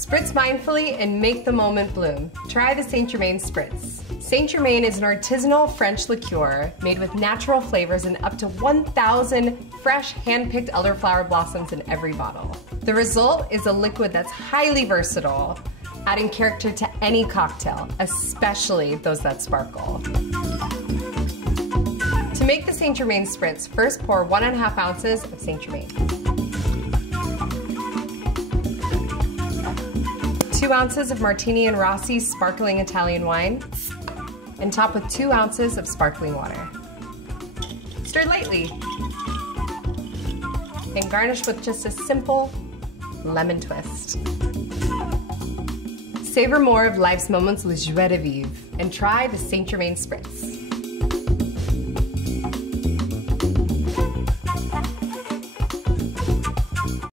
Spritz mindfully and make the moment bloom. Try the St-Germain Spritz. St-Germain is an artisanal French liqueur made with natural flavors and up to 1,000 fresh hand-picked elderflower blossoms in every bottle. The result is a liquid that's highly versatile, adding character to any cocktail, especially those that sparkle. To make the St-Germain Spritz, first pour 1.5 ounces of St-Germain. 2 ounces of Martini and Rossi sparkling Italian wine, and top with 2 ounces of sparkling water. Stir lightly, and garnish with just a simple lemon twist. Savor more of life's moments with joie de vivre, and try the St-Germain Spritz.